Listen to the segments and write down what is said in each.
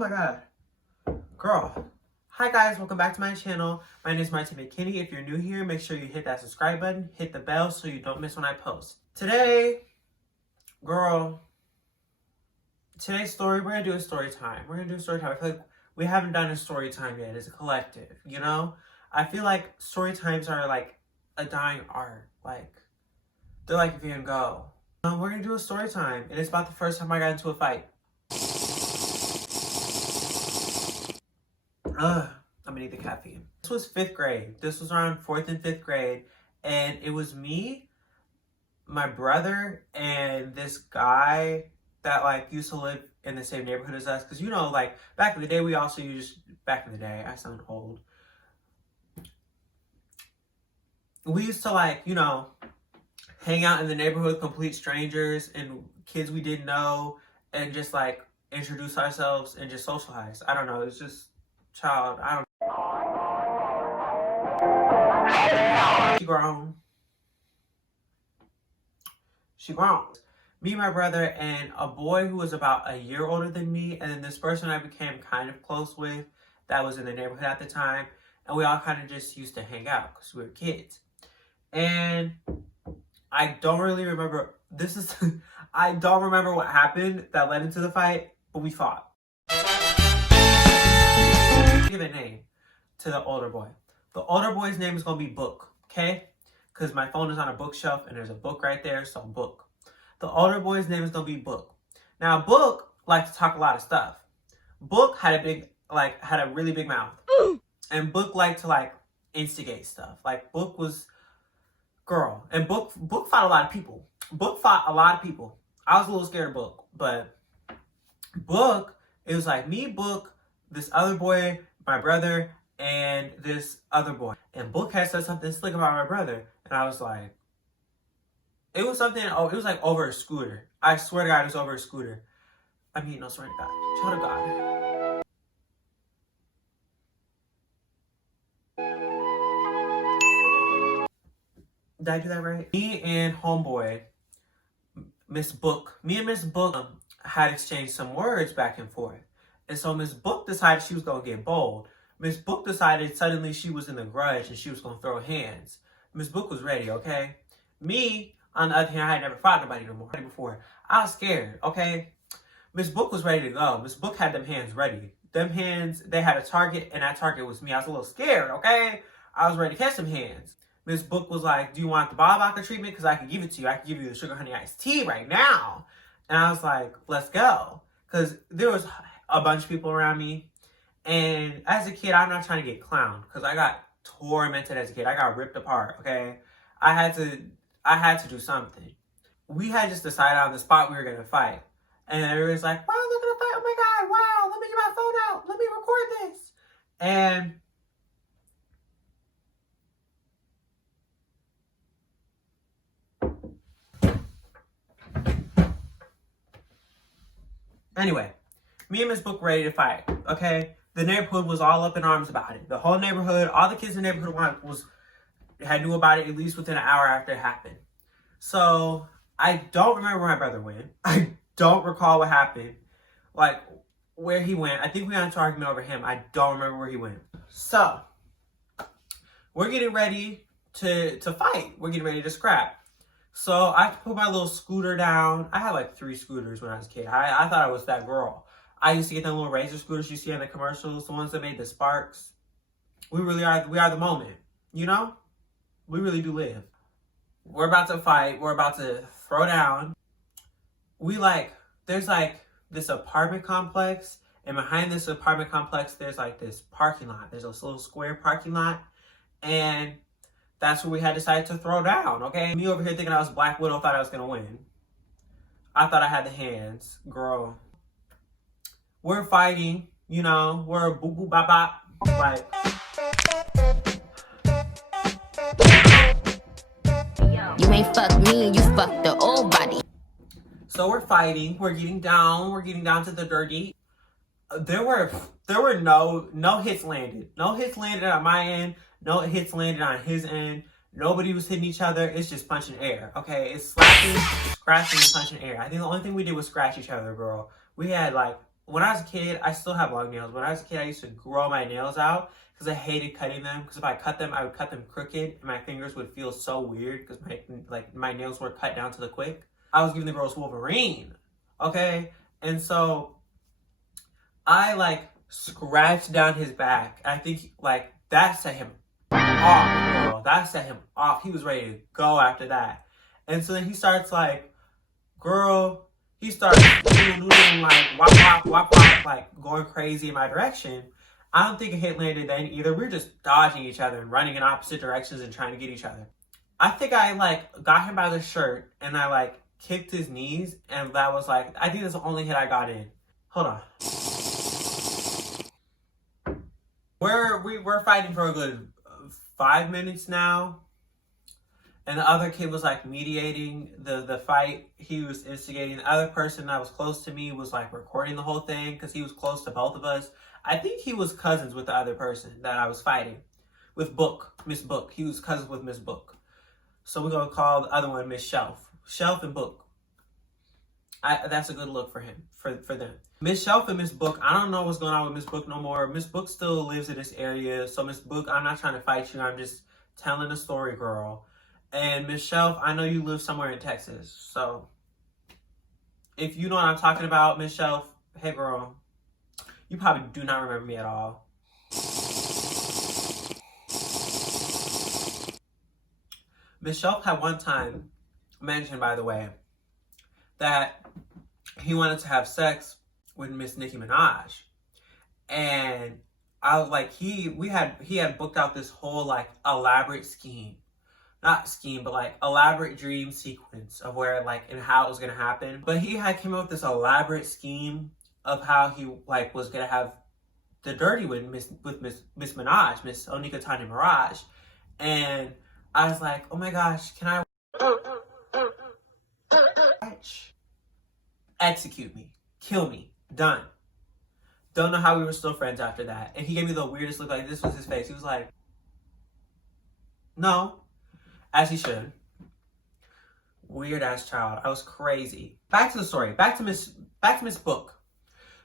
my god. Girl. Hi guys, welcome back to my channel. My name is Martin McKinney. If you're new here, make sure you hit that subscribe button, hit the bell so you don't miss when I post. Today's story, we're gonna do a story time. I feel like we haven't done a story time yet as a collective, you know? I feel like story times are like a dying art. Like, they're like Van Gogh. We're gonna do a story time, and it's about the first time I got into a fight. I'm gonna need the caffeine. This was 5th grade. This was around 4th and 5th grade, and it was me, my brother, and this guy that like used to live in the same neighborhood as us. Cause you know, like back in the day, I sound old. We used to like, you know, hang out in the neighborhood with complete strangers and kids we didn't know and just like introduce ourselves and just socialize. I don't know. It's just She grown. Me, my brother, and a boy who was about a year older than me, and then this person I became kind of close with that was in the neighborhood at the time, and we all kind of just used to hang out because we were kids. And I don't really remember, I don't remember what happened that led into the fight, but we fought. Give a name to the older boy. The older boy's name is going to be Book, okay? Because my phone is on a bookshelf and there's a book right there, so Book. The older boy's name is going to be Book. Now, Book liked to talk a lot of stuff. Book had a really big mouth. And Book liked to like instigate stuff. Like Book was girl. And Book fought a lot of people. I was a little scared of Book, but Book, it was like me, Book, this other boy, my brother, and this other boy. And Book had said something slick about my brother. And I was like, it was like over a scooter. I swear to God, it was over a scooter. I mean, no, swear to God. Child of God. Did I do that right? Me and homeboy, Miss Book had exchanged some words back and forth. And so Miss Book decided she was going to get bold. Miss Book decided suddenly she was in the grudge and she was going to throw hands. Miss Book was ready, okay? Me, on the other hand, I had never fought nobody before. I was scared, okay? Miss Book was ready to go. Miss Book had them hands ready. Them hands, they had a target, and that target was me. I was a little scared, okay? I was ready to catch some hands. Miss Book was like, do you want the Baba treatment? Because I can give it to you. I can give you the sugar honey iced tea right now. And I was like, let's go. Because there was a bunch of people around me. And as a kid, I'm not trying to get clowned. Because I got tormented as a kid. I got ripped apart, okay? I had to do something. We had just decided on the spot we were going to fight. And everyone's like, wow, look at the fight. Oh my God, wow, let me get my phone out. Let me record this. And anyway, me and Miss Book ready to fight, okay? The neighborhood was all up in arms about it. The whole neighborhood, all the kids in the neighborhood had knew about it at least within an hour after it happened. So I don't remember where my brother went. I don't recall what happened, like where he went. I think we got into an argument over him. I don't remember where he went. So we're getting ready to fight. We're getting ready to scrap. So I put my little scooter down. I had like 3 scooters when I was a kid. I thought I was that girl. I used to get them little razor scooters you see in the commercials, the ones that made the sparks. We are the moment, you know? We really do live. We're about to fight. We're about to throw down. There's like this apartment complex, and behind this apartment complex, there's like this parking lot. There's this little square parking lot, and that's where we had decided to throw down, okay? Me over here thinking I was Black Widow, thought I was gonna win. I thought I had the hands, girl. We're fighting, you know, we're boop boop bop bop, like. You ain't fuck me, you fuck the old body. So we're fighting, we're getting down to the dirty. There were no hits landed. No hits landed on my end, no hits landed on his end. Nobody was hitting each other. It's just punching air, okay? It's slapping, scratching, and punching air. I think the only thing we did was scratch each other, girl. We had like when I was a kid, I still have long nails. When I was a kid, I used to grow my nails out because I hated cutting them. Because if I cut them, I would cut them crooked, and my fingers would feel so weird because my nails were cut down to the quick. I was giving the girls Wolverine, okay? And so I like scratched down his back. I think like that set him off, girl. That set him off. He was ready to go after that. And so then he starts like, girl, he starts like wop wop wop wop, like going crazy in my direction. I don't think a hit landed then either. We were just dodging each other and running in opposite directions and trying to get each other. I think I like got him by the shirt and I like kicked his knees, and that was like, I think that's the only hit I got in. Hold on. We're fighting for a good 5 minutes now. And the other kid was like mediating the fight. He was instigating. The other person that was close to me was like recording the whole thing because he was close to both of us. I think he was cousins with the other person that I was fighting. With Miss Book. He was cousins with Miss Book. So we're going to call the other one Miss Shelf. Shelf and Book. That's a good look for him, for them. Miss Shelf and Miss Book, I don't know what's going on with Miss Book no more. Miss Book still lives in this area. So Miss Book, I'm not trying to fight you. I'm just telling a story, girl. And Miss Shelf, I know you live somewhere in Texas. So if you know what I'm talking about, Miss Shelf, hey girl, you probably do not remember me at all. Miss Shelf had one time mentioned, by the way, that he wanted to have sex with Miss Nicki Minaj. And I was like, he had booked out this whole like elaborate scheme. Not scheme, but like elaborate dream sequence of where like and how it was gonna happen. But he had came up with this elaborate scheme of how he like was gonna have the dirty with Miss Minaj, Miss Onika Tanya Mirage. And I was like, oh my gosh, can I execute me, kill me, done. Don't know how we were still friends after that. And he gave me the weirdest look, like this was his face. He was like, no. As he should. Weird ass child. I was crazy. Back to the story. Back to Miss Book.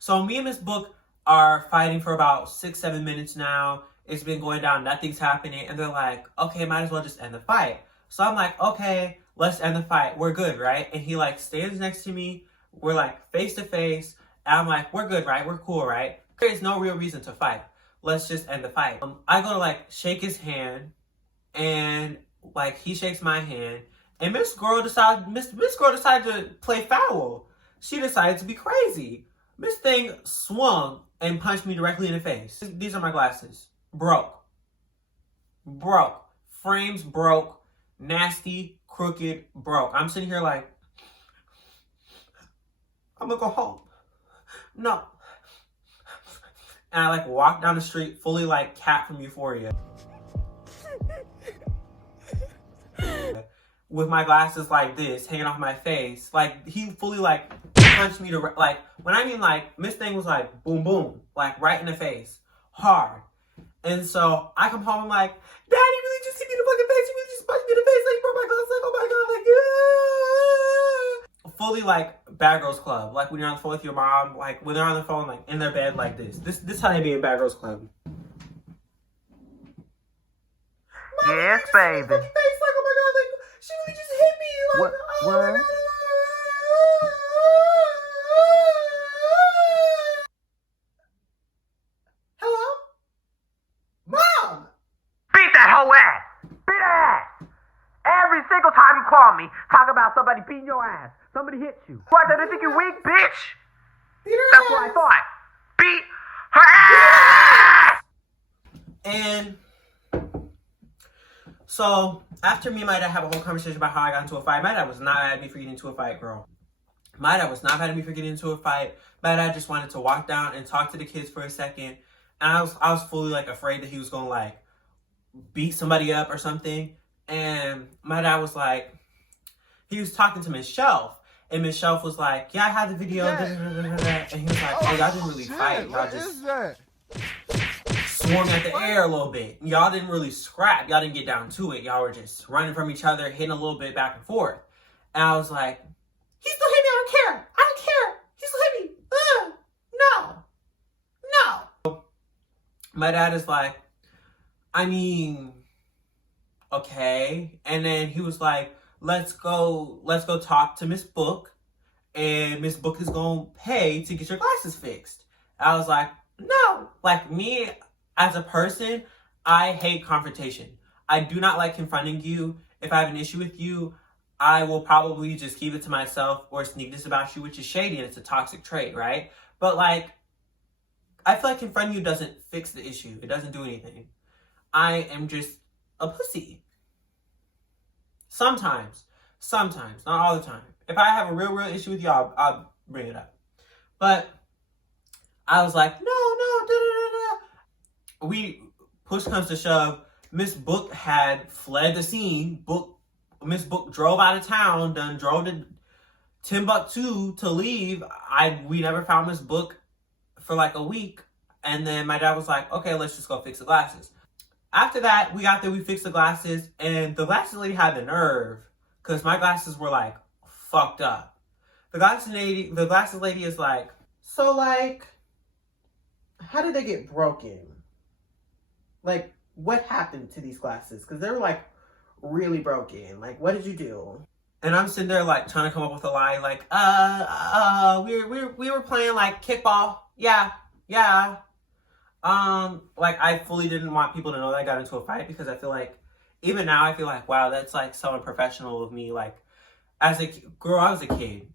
So me and Miss Book are fighting for about 6-7 minutes now. It's been going down. Nothing's happening. And they're like, okay, might as well just end the fight. So I'm like, okay, let's end the fight. We're good, right? And he like stands next to me. We're like face to face. And I'm like, we're good, right? We're cool, right? There's no real reason to fight. Let's just end the fight. I go to like shake his hand. And like he shakes my hand, and Miss Girl decided to play foul. She decided to be crazy. Miss Thing swung and punched me directly in the face. These are my glasses. Broke. Frames broke. Nasty, crooked, broke. I'm sitting here like, I'm gonna go home. No. And I like walk down the street fully like Cat from Euphoria. With my glasses like this, hanging off my face. Like, he fully, like, punched me to, like, when I mean, like, Miss Thing was like, boom, boom. Like, right in the face. Hard. And so, I come home, I'm like, Daddy really just hit me in the fucking face. He really just punched me in the face. Like, broke my glasses. Like, oh my God. Like, yeah. Fully, like, Bad Girls Club. Like, when you're on the phone with your mom. Like, when they're on the phone, like, in their bed like this. This is how they be in Bad Girls Club. Yes, baby. She really just hit me. Like, what? Oh what? Hello? Mom! Beat that hoe ass! Beat her ass! Every single time you call me, talk about somebody beating your ass. Somebody hit you. What, did they think you weak, bitch? Beat her That's ass. what I thought. Beat her ass! And so, after me and my dad have a whole conversation about how I got into a fight, my dad was not mad at me for getting into a fight, girl. My dad was not mad at me for getting into a fight. My dad just wanted to walk down and talk to the kids for a second. And I was fully, like, afraid that he was going to, like, beat somebody up or something. And my dad was like, he was talking to Miss Shelf. And Miss Shelf was like, yeah, I had the video. And he was like, oh, y'all didn't really fight. Y'all just swung at the air a little bit. Y'all didn't really scrap. Y'all didn't get down to it. Y'all were just running from each other, hitting a little bit back and forth. And I was like, he still hit me. I don't care. He still hit me. No. My dad is like, I mean, okay. And then he was like, let's go talk to Miss Book, and Miss Book is gonna pay to get your glasses fixed. I was like, no. Like, me as a person, I hate confrontation. I do not like confronting you. If I have an issue with you, I will probably just keep it to myself or sneak this about you, which is shady and it's a toxic trait, right? But like, I feel like confronting you doesn't fix the issue. It doesn't do anything. I am just a pussy. Sometimes, not all the time. If I have a real issue with you, I'll bring it up. But I was like, no. Push comes to shove, Miss Book had fled the scene. Miss Book drove out of town, drove to Timbuktu to leave. We never found Miss Book for like a week. And then my dad was like, okay, let's just go fix the glasses. After that, we got there, we fixed the glasses, and the glasses lady had the nerve, because my glasses were like fucked up. The glasses lady is like, so like, how did they get broken? Like, what happened to these glasses? Because they were like really broken. Like, what did you do? And I'm sitting there like trying to come up with a lie, like, we were playing like kickball. Yeah. Like, I fully didn't want people to know that I got into a fight, because I feel like, even now, I feel like, wow, that's like so unprofessional of me. Like, as a girl, I was a kid.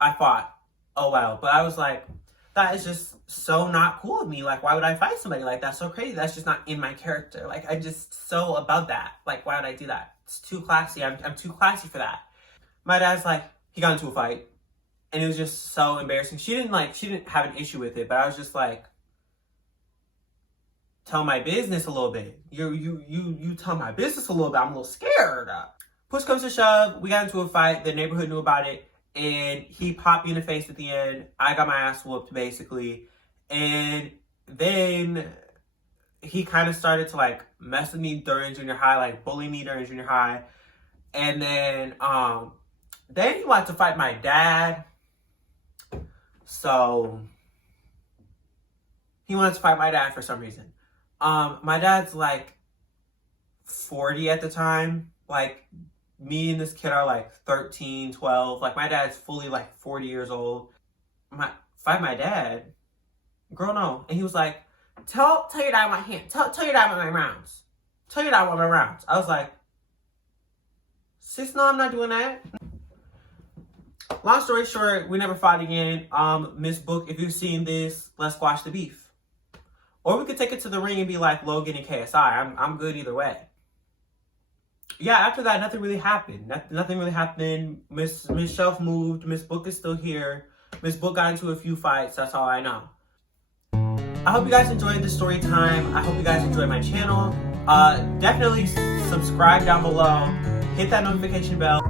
I fought. Oh, wow. But I was like, that is just so not cool of me. Like, why would I fight somebody like that? So crazy. That's just not in my character. Like, I'm just so above that. Like, why would I do that? It's too classy. I'm too classy for that. My dad's like, he got into a fight, and it was just so embarrassing. She didn't have an issue with it, but I was just like, tell my business a little bit. You tell my business a little bit. I'm a little scared. Push comes to shove, we got into a fight. The neighborhood knew about it, and he popped me in the face at the end. I got my ass whooped, basically. And then he kind of started to like mess with me during junior high, like bully me during junior high. And then he wanted to fight my dad. So he wanted to fight my dad for some reason. My dad's like 40 at the time. Like, me and this kid are like 13, 12. Like, my dad's fully like 40 years old. Fight my dad? Girl, no. And he was like, tell your dad I want him. Tell your dad I want my rounds. Tell your dad I want my rounds. I was like, sis, no, I'm not doing that. Long story short, we never fought again. Miss Book, if you've seen this, let's squash the beef. Or we could take it to the ring and be like Logan and KSI. I'm good either way. Yeah, after that, nothing really happened. Nothing really happened. Miss Shelf moved. Miss Book is still here. Miss Book got into a few fights. That's all I know. I hope you guys enjoyed the story time. I hope you guys enjoyed my channel. Definitely subscribe down below. Hit that notification bell.